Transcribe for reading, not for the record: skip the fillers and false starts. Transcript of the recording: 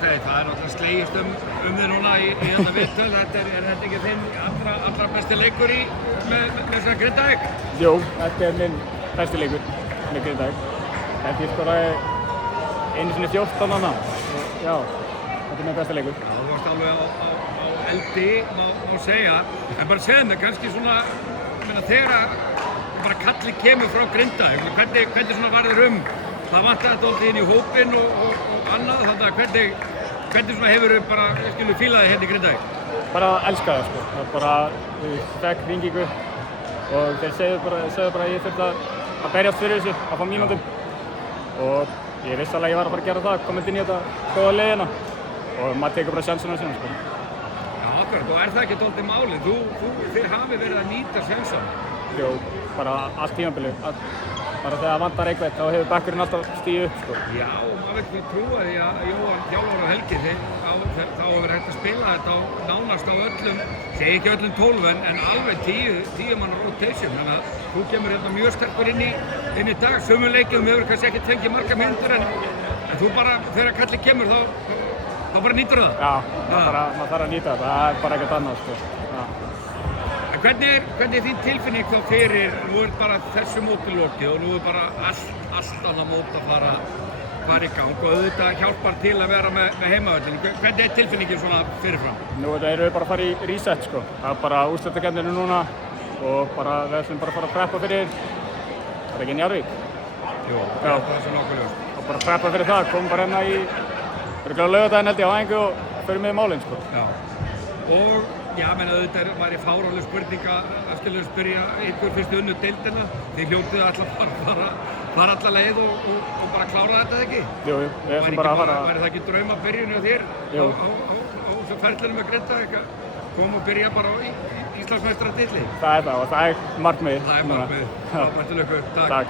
Það er náttúrulega slegist þig núna í þetta viðtöl. Er þetta ekki þinn allra besti leikur með þessa Grindavík? Jú, þetta er minn besti leikur með Grindavík. Ég skoraði einu sinni 14 ána. Já, þetta er minn besti leikur. Já, þú varst alveg á eldi, má segja. En bara segðu mig, kannski svona, þegar bara kallið kemur frá Grindavík, hvernig svona var þér það vantaði dálítið inn í hópinn og annað, þannig að hvernig svona hefur þau bara, fílaði hérna í Grindavík? Bara elska það, sko. Það bara, ég fekk hringingu og þeir sögðu bara að ég þurfti að berjast fyrir þessu, að fá mínútum. Og ég vissi alveg að ég var að fara að gera það, komið inn í þetta góða leiðina og maður tekur bara sjansuna sinna, sko. Já, akkurat, og er það ekki dálítið málið? Þið hafi verið að nýta sjansana? Jú, bara allt tímabilið. Bara þegar það vantar eitthvað, þá hefur bekkurinn alltaf stigið upp, sko. Já, og maður veit hvað trúa því að Jóhann þjálfari á Helgi, þá hefur hægt að spila þetta nánast á öllum, segi ekki öllum 12, en alveg 10 manna rotation, þannig að þú kemur hérna mjög sterkur inn í dag, sömu leikjum hefur kannski ekki fengið marga myndur, en þú bara, þegar kallið kemur, þá bara nýtur það. Já, maður þarf að nýta þetta, það er bara ekkert annað, sko. Hvernig er þín tilfinning þá fyrir, nú er bara þessu móti lokið og nú er bara allt annað mót að fara í gang og auðvitað hjálpar til að vera með heimavöllinu. Hvernig er tilfinningin svona fyrirfram? Nú erum við bara að fara í reset, sko. Það er bara úrslitakeppninu núna og bara við ætlum bara að fara að preppa fyrir, það er ekki Njarðvík? Jú, það er svo nokkuð ljóst. Og bara preppa fyrir það, komum bara hérna í laugardaginn held ég á æfingu og förum við málinn, sko. Já, og já, auðvitað væri fáránleg spurning að spyrja ykkur fyrstu unnu deildina. Þið hljótið að fara alla leið og bara klára þetta, ekki? Jú, við ætlum bara að fara. Væri það ekki drauma byrjun hjá þér á ferlinu með Grindavík að koma og byrja bara í Íslandsmeistaratitli? Það er það og það er markmiðið. Það er markmiðið. Frábært til ykkur. Takk.